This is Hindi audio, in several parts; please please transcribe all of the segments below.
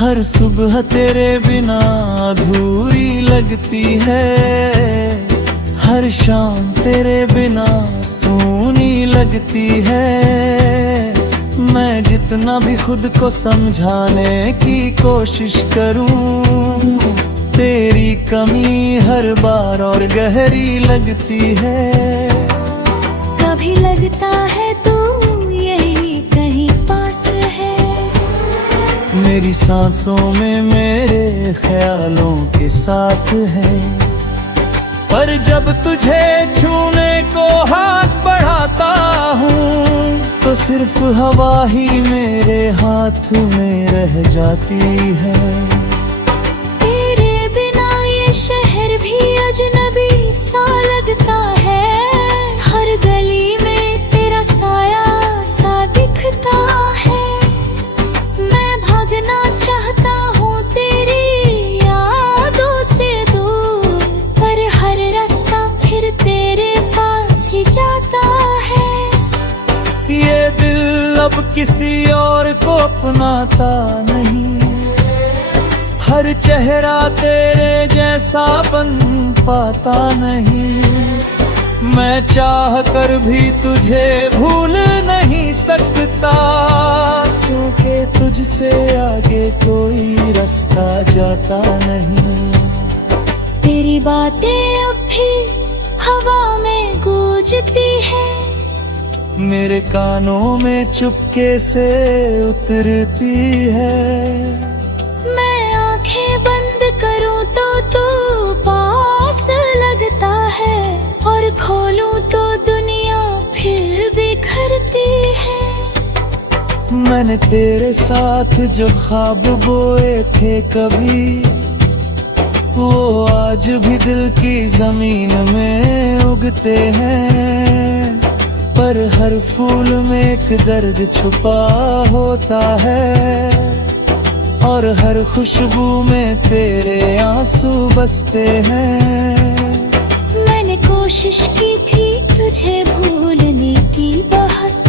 हर सुबह तेरे बिना अधूरी लगती है, हर शाम तेरे बिना सूनी लगती है। मैं जितना भी खुद को समझाने की कोशिश करूं, तेरी कमी हर बार और गहरी लगती है। कभी लगता है तू यही कहीं पास है, मेरी सांसों में मेरे ख्यालों के साथ है। पर जब तुझे छूने को हाथ बढ़ाता हूँ, तो सिर्फ हवा ही मेरे हाथ में रह जाती है। तेरे बिना ये शहर भी अजनबी सा लगता है, हर गली में तेरा साया सा दिखता है। मैं भागना चाहता हूँ तेरी यादों से दूर, पर हर रास्ता फिर तेरे पास ही जाता है। ये दिल अब किसी और को अपनाता नहीं, हर चेहरा तेरे जैसा बन पाता नहीं। मैं चाह कर भी तुझे भूल नहीं सकता, क्योंकि तुझसे आगे कोई रास्ता जाता नहीं। तेरी बातें अब भी हवा में गूंजती है, मेरे कानों में चुपके से उतरती है। मैं आंखें बंद करूं तो तू पास लगता है, और खोलूं तो दुनिया फिर बिखरती है। मैंने तेरे साथ जो ख्वाब बोए थे कभी, वो आज भी दिल की जमीन में उगते हैं। पर हर फूल में एक दर्द छुपा होता है, और हर खुशबू में तेरे आंसू बसते हैं। मैंने कोशिश की थी तुझे भूलने की बहुत,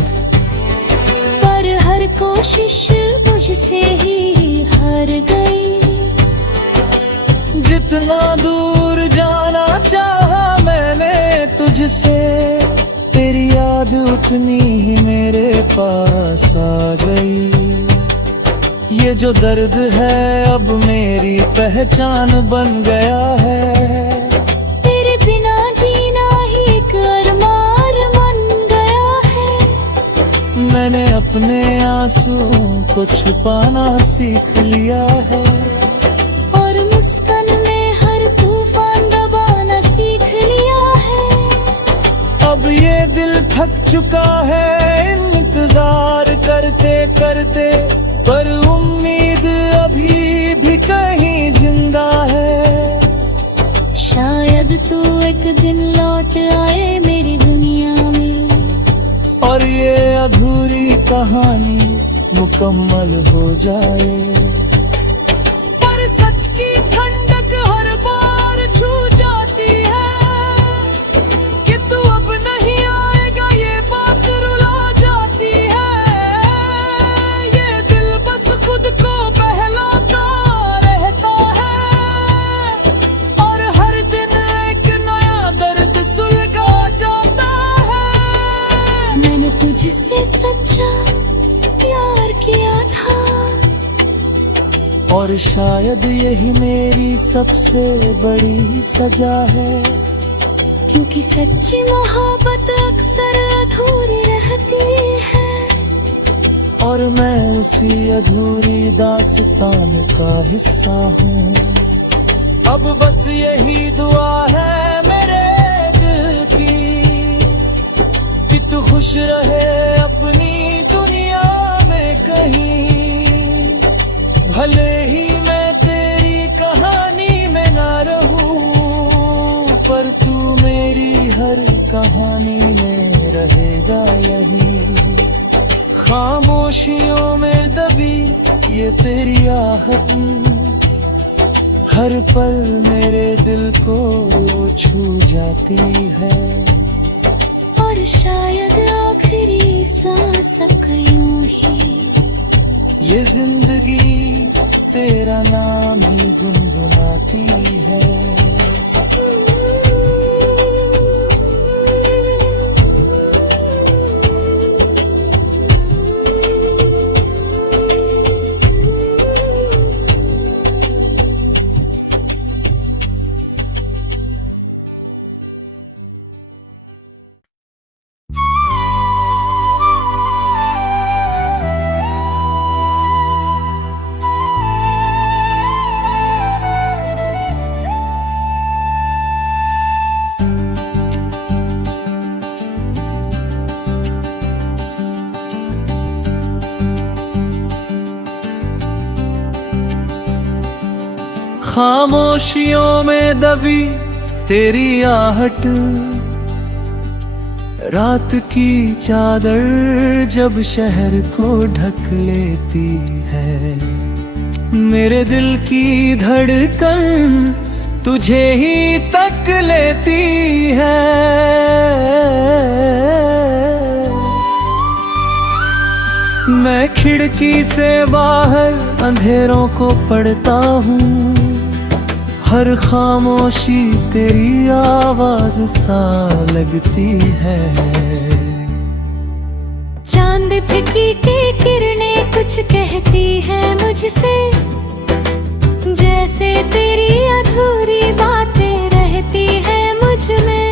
पर हर कोशिश मुझसे ही हार गई। जितना दूर जाना चाहा मैंने तुझसे, तेरी याद उतनी ही मेरे पास आ गई। ये जो दर्द है अब मेरी पहचान बन गया है, तेरे बिना जीना ही एक अरमान बन गया है। मैंने अपने आंसुओं को छुपाना सीख लिया है, और मुस्कान में हर तूफान दबाना सीख लिया है। अब ये दिल थक चुका है इंतजार करते करते, पर उम्मीद अभी भी कहीं जिंदा है। शायद तू एक दिन लौट आए मेरी दुनिया में, और ये अधूरी कहानी मुकम्मल हो जाए। पर सच की ठंडक हर बार छू जाती है, कि तू अब नहीं आएगा ये बात रुला जाती है। ये दिल बस खुद को बहलाता रहता है, और हर दिन एक नया दर्द सुलगा जाता है। मैंने तुझसे सच्चा प्यार किया था, और शायद यही मेरी सबसे बड़ी सजा है। क्योंकि सच्ची मोहब्बत अक्सर अधूरी रहती है, और मैं उसी अधूरी दास्तान का हिस्सा हूँ। अब बस यही दुआ है मेरे दिल की, कि तू खुश रहे अपनी दुनिया में कहीं। भले ही मैं तेरी कहानी में ना रहूं, पर तू मेरी हर कहानी में रहेगा यही। खामोशियों में दबी ये तेरी आहट, हर पल मेरे दिल को छू जाती है। और शायद आखिरी सांस यूं ही ये जिंदगी तेरा नाम ही गुनगुनाती है। खामोशियों में दबी तेरी आहट, रात की चादर जब शहर को ढक लेती है। मेरे दिल की धड़कन तुझे ही तक लेती है। मैं खिड़की से बाहर अंधेरों को पढ़ता हूँ, हर खामोशी तेरी आवाज सा लगती है। चांद फिकी की किरणें कुछ कहती है मुझसे, जैसे तेरी अधूरी बातें रहती है मुझ में।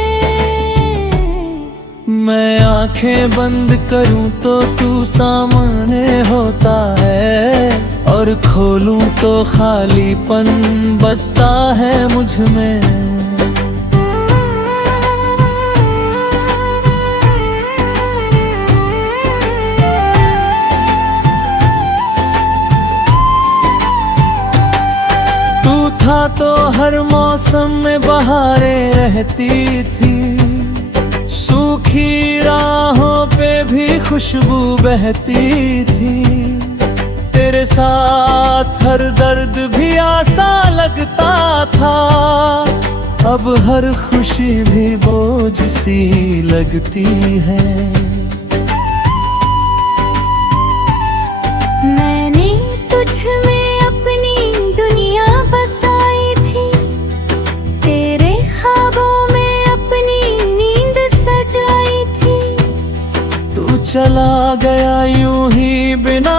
मैं आंखें बंद करूं तो तू सामने होता है, और खोलूं तो खालीपन बसता है मुझ में। तू था तो हर मौसम में बहारें रहती थी, सूखी राहों पे भी खुशबू बहती थी। तेरे साथ हर दर्द भी आसा लगता था, अब हर खुशी भी बोझ सी लगती है। मैंने तुझ में अपनी दुनिया बसाई थी, तेरे ख्वाबों में अपनी नींद सजाई थी। तू चला गया यूं ही बिना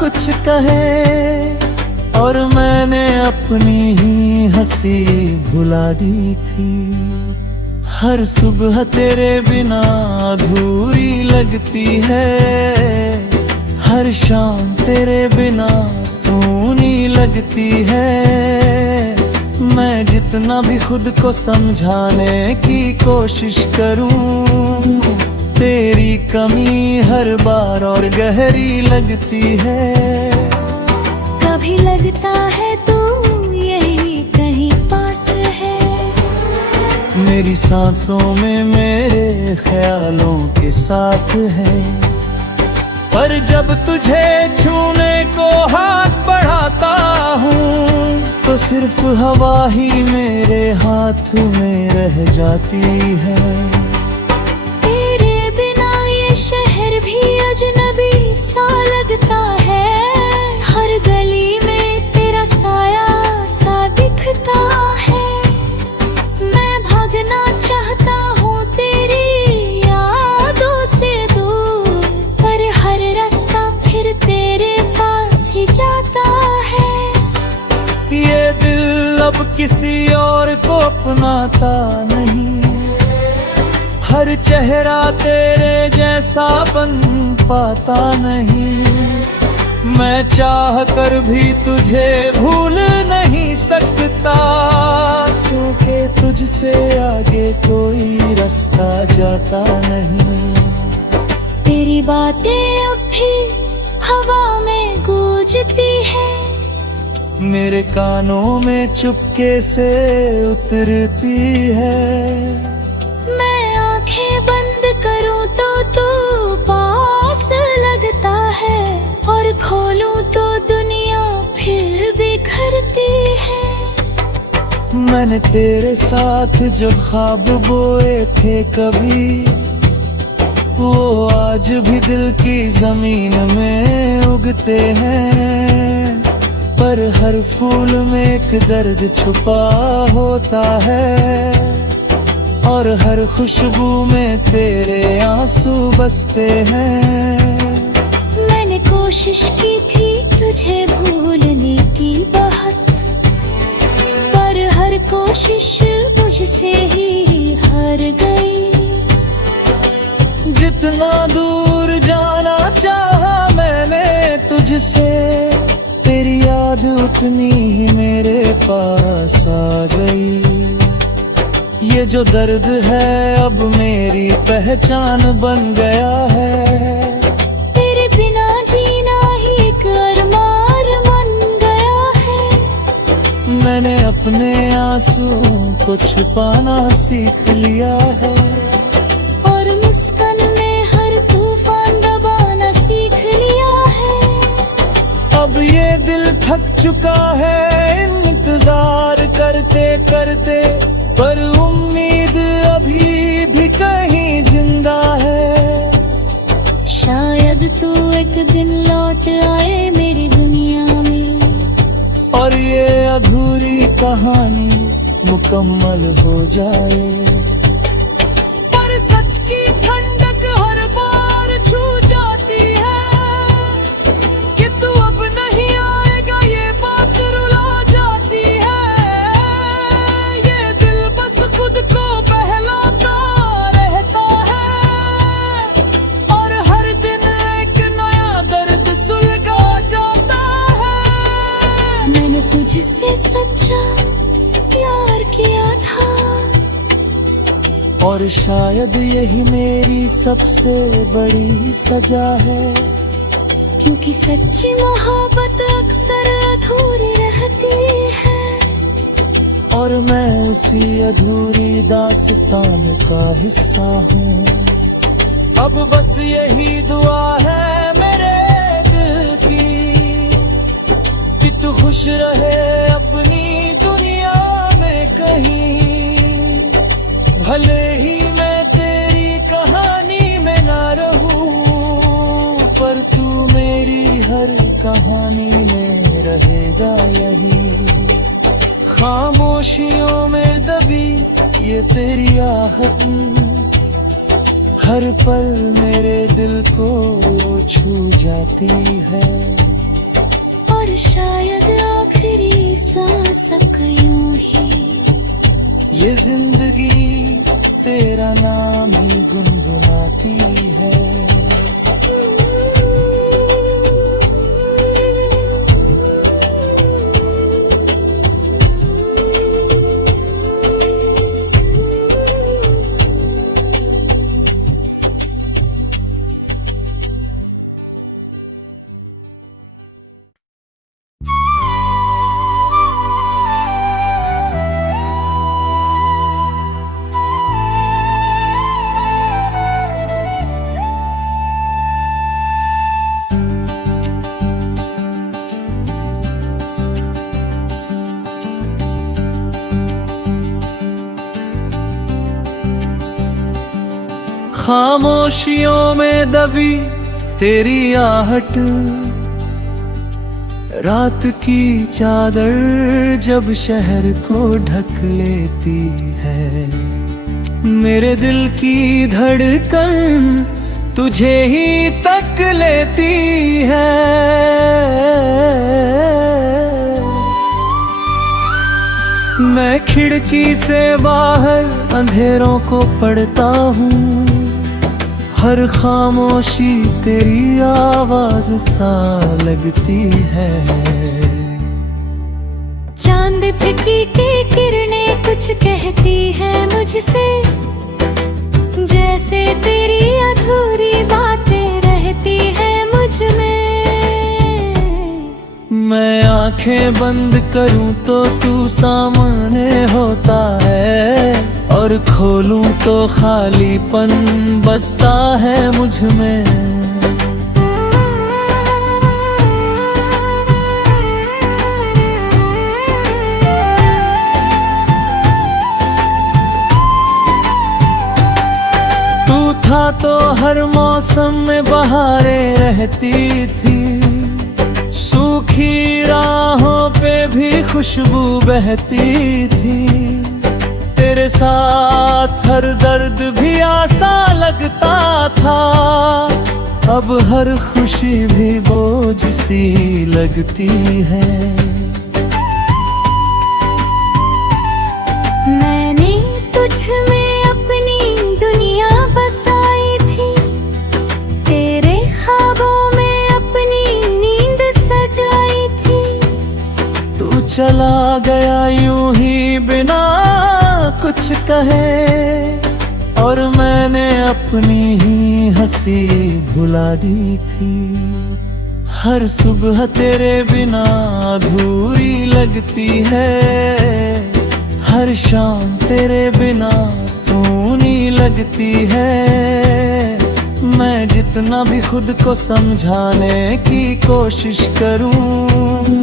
कुछ कहे, और मैंने अपनी ही हंसी भुला दी थी। हर सुबह तेरे बिना अधूरी लगती है, हर शाम तेरे बिना सूनी लगती है। मैं जितना भी खुद को समझाने की कोशिश करूं, तेरी कमी हर बार और गहरी लगती है। कभी लगता है तू यही कहीं पास है, मेरी सांसों में मेरे ख्यालों के साथ है। पर जब तुझे छूने को हाथ बढ़ाता हूँ, तो सिर्फ हवा ही मेरे हाथ में रह जाती है। शहर भी अजनबी सा लगता है, हर गली में तेरा साया सा दिखता है। मैं भागना चाहता हूँ तेरी यादों से दूर, पर हर रास्ता फिर तेरे पास ही जाता है। ये दिल अब किसी और को अपनाता नहीं, हर चेहरा तेरे जैसा बन पाता नहीं। मैं चाह कर भी तुझे भूल नहीं सकता, क्योंकि तुझसे आगे कोई रास्ता जाता नहीं। तेरी बातें अब भी हवा में गूंजती है, मेरे कानों में चुपके से उतरती है। आंखें बंद करूं तो तू पास लगता है, और खोलूं तो दुनिया फिर बिखरती है। मैंने तेरे साथ जो ख्वाब बोए थे कभी, वो आज भी दिल की जमीन में उगते हैं। हर फूल में एक दर्द छुपा होता है, और हर खुशबू में तेरे आंसू बसते हैं। मैंने कोशिश की थी तुझे भूलने की बहुत, पर हर कोशिश मुझसे ही हार गई। जितना दूर जाना चाहा मैंने तुझसे, तेरी याद उतनी ही मेरे पास आ गई। ये जो दर्द है अब मेरी पहचान बन गया है, तेरे बिना जीना ही एक अरमान बन गया है। मैंने अपने आंसुओं को छुपाना सीख लिया है, और मुस्कान में हर तूफान दबाना सीख लिया है। अब ये दिल थक चुका है इंतजार करते करते, पर उम्मीद अभी भी कहीं जिंदा है। शायद तू एक दिन लौट आए मेरी दुनिया में, और ये अधूरी कहानी मुकम्मल हो जाए। पर सच की ठंडक हर बार छू जाती है, कि तू अब नहीं आएगा ये बात रुला जाती है। ये दिल बस खुद को बहलाता रहता है, और हर दिन एक नया दर्द सुलगा जाता है। मैंने तुझसे सच्चा प्यार किया था, और शायद यही मेरी सबसे बड़ी सजा है, क्योंकि सच्ची मोहब्बत अक्सर अधूरी रहती है। और मैं उसी अधूरी दास्तान का हिस्सा हूँ। अब बस यही दुआ है मेरे दिल की, कि तू खुश रहे अपनी दुनिया में कहीं। भले ही मैं तेरी कहानी में ना रहूं, पर तू मेरी हर कहानी में रहेगा यही। खामोशियों में दबी ये तेरी आहट, हर पल मेरे दिल को छू जाती है। और शायद आखिरी सांस यूं ही ये जिंदगी तेरा नाम ही गुनगुनाती है। खामोशियों में दबी तेरी आहट, रात की चादर जब शहर को ढक लेती है। मेरे दिल की धड़कन तुझे ही तक लेती है। मैं खिड़की से बाहर अंधेरों को पढ़ता हूँ, हर खामोशी तेरी आवाज सा लगती है। चांद पे की किरणें कुछ कहती है मुझसे, जैसे तेरी अधूरी बातें रहती है मुझ में। मैं आंखें बंद करूं तो तू सामने होता है, और खोलूं तो खालीपन बसता है मुझ में। तू था तो हर मौसम में बहारें रहती थी, सूखी राहों पे भी खुशबू बहती थी। तेरे साथ हर दर्द भी आसान लगता था, अब हर खुशी भी बोझ सी लगती है। मैंने तुझ में अपनी दुनिया बसाई थी, तेरे ख्वाबों में अपनी नींद सजाई थी। तू चला गया यूं ही बिना कुछ कहे, और मैंने अपनी ही हंसी भुला दी थी। हर सुबह तेरे बिना अधूरी लगती है, हर शाम तेरे बिना सूनी लगती है। मैं जितना भी खुद को समझाने की कोशिश करूं,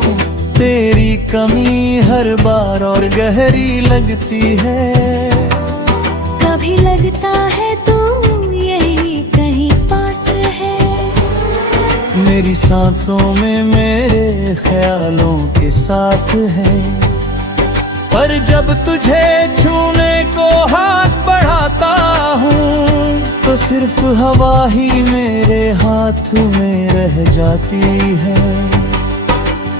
तेरी कमी हर बार और गहरी लगती है। कभी लगता है तू यही कहीं पास है, मेरी सांसों में मेरे ख्यालों के साथ है। पर जब तुझे छूने को हाथ बढ़ाता हूँ, तो सिर्फ हवा ही मेरे हाथ में रह जाती है।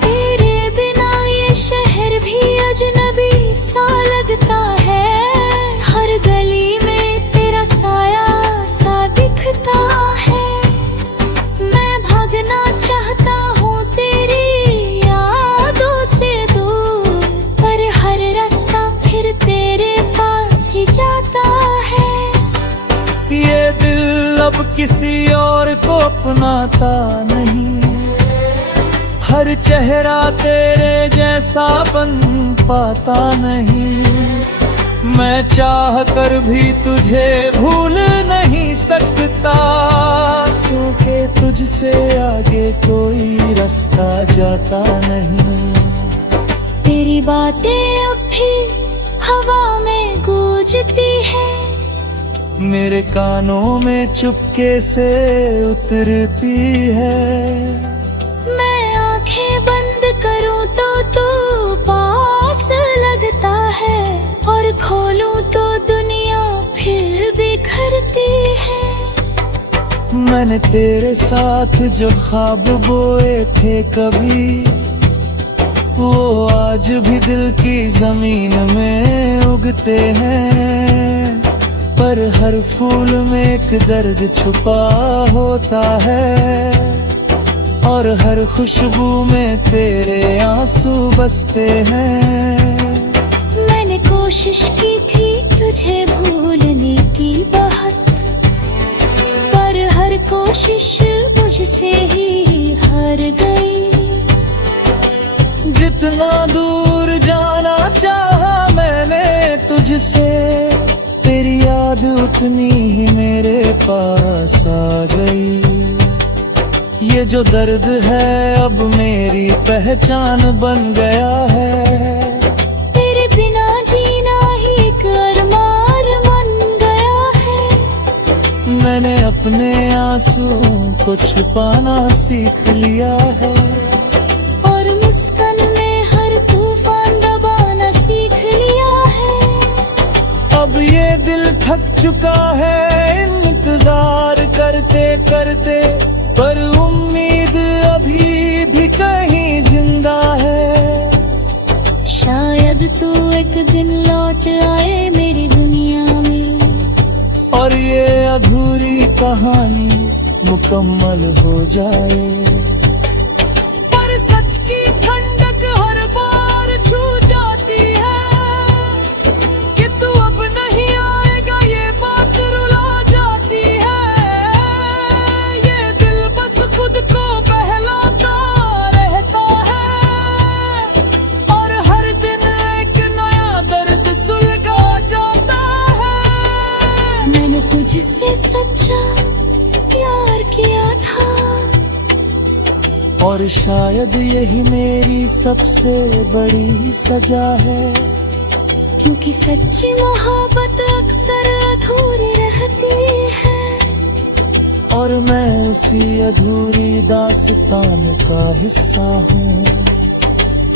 तेरे बिना ये शहर भी अजनबी सा लगता है, हर गली में तेरा साया सा दिखता है। मैं भागना चाहता हूँ तेरी यादों से दूर, पर हर रास्ता फिर तेरे पास ही जाता है। ये दिल अब किसी और को अपनाता नहीं, हर चेहरा तेरे जैसा बन पाता नहीं। मैं चाह कर भी तुझे भूल नहीं सकता, क्योंकि तुझसे आगे कोई रास्ता जाता नहीं। तेरी बातें अब भी हवा में गूंजती है, मेरे कानों में चुपके से उतरती है। मैं आंखें बंद करूं तो तू पास लगता है, और खोलूं तो दुनिया फिर बिखरती है। मैंने तेरे साथ जो ख्वाब बोए थे कभी, वो आज भी दिल की जमीन में उगते हैं। पर हर फूल में एक दर्द छुपा होता है, और हर खुशबू में तेरे आंसू बसते हैं। मैंने कोशिश की थी तुझे भूलने की बहुत, पर हर कोशिश मुझसे ही हार गई। जितना दूर जाना चाहा मैंने तुझसे, तेरी याद उतनी ही मेरे पास आ गई। ये जो दर्द है अब मेरी पहचान बन गया है, तेरे बिना जीना ही एक अरमान बन गया है। मैंने अपने आंसुओं को छुपाना सीख लिया है, और मुस्कान में हर तूफान दबाना सीख लिया है। अब ये दिल थक चुका है इंतजार करते करते, पर उम्मीद अभी भी कहीं जिंदा है। शायद तू एक दिन लौट आए मेरी दुनिया में, और ये अधूरी कहानी मुकम्मल हो जाए। पर सच की ठंडक हर बार छू जाती है, कि तू अब नहीं आएगा ये बात रुला जाती है। ये दिल बस खुद को बहलाता रहता है, और हर दिन एक नया दर्द सुलगा जाता है। मैंने तुझसे सच्चा प्यार किया था, और शायद यही मेरी सबसे बड़ी सजा है, क्योंकि सच्ची मोहब्बत अक्सर अधूरी रहती है। और मैं उसी अधूरी दास्तान का हिस्सा हूँ।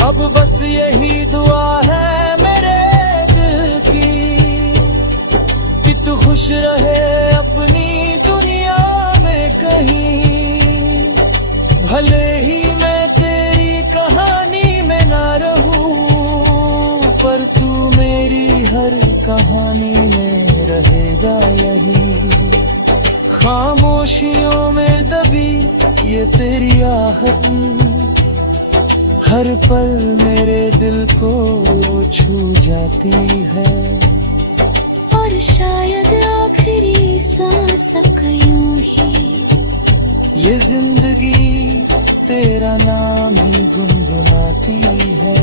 अब अब बस यही दुआ है मेरे दिल की कि तू खुश रहे अपनी दुनिया में कहीं। भले ही मैं तेरी कहानी में ना रहूं, पर तू मेरी हर कहानी में रहेगा यही। खामोशियों में दबी ये तेरी आहट हर पल मेरे दिल को छू जाती है। और शायद आखिरी सांस तक यूं ही ये जिंदगी तेरा नाम ही गुनगुनाती है।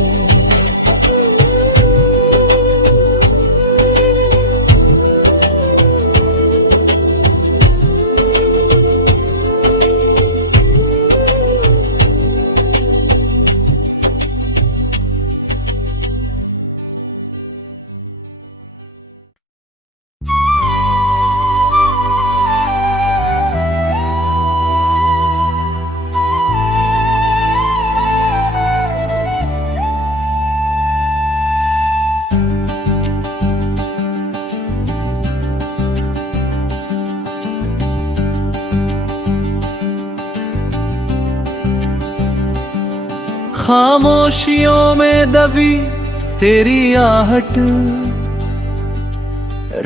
खामोशियों में दबी तेरी आहट,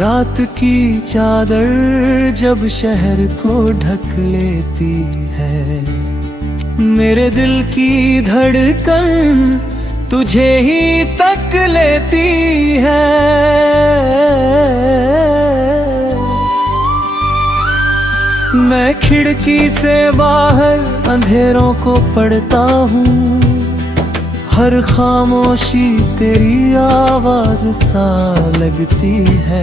रात की चादर जब शहर को ढक लेती है। मेरे दिल की धड़कन तुझे ही तक लेती है। मैं खिड़की से बाहर अंधेरों को पढ़ता हूँ, हर खामोशी तेरी आवाज सा लगती है।